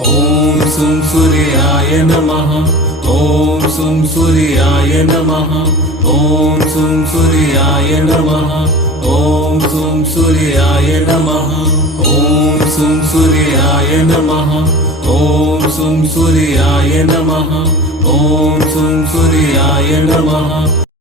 ॐ सुं सूर्याय नमः। ॐ सुं सूर्याय नमः। ॐ सुं सूर्याय नमः। ॐ सुं सूर्याय नमः। ॐ सुं सूर्याय नमः। ॐ सुं सूर्याय नमः। ॐ सुं सूर्याय नमः।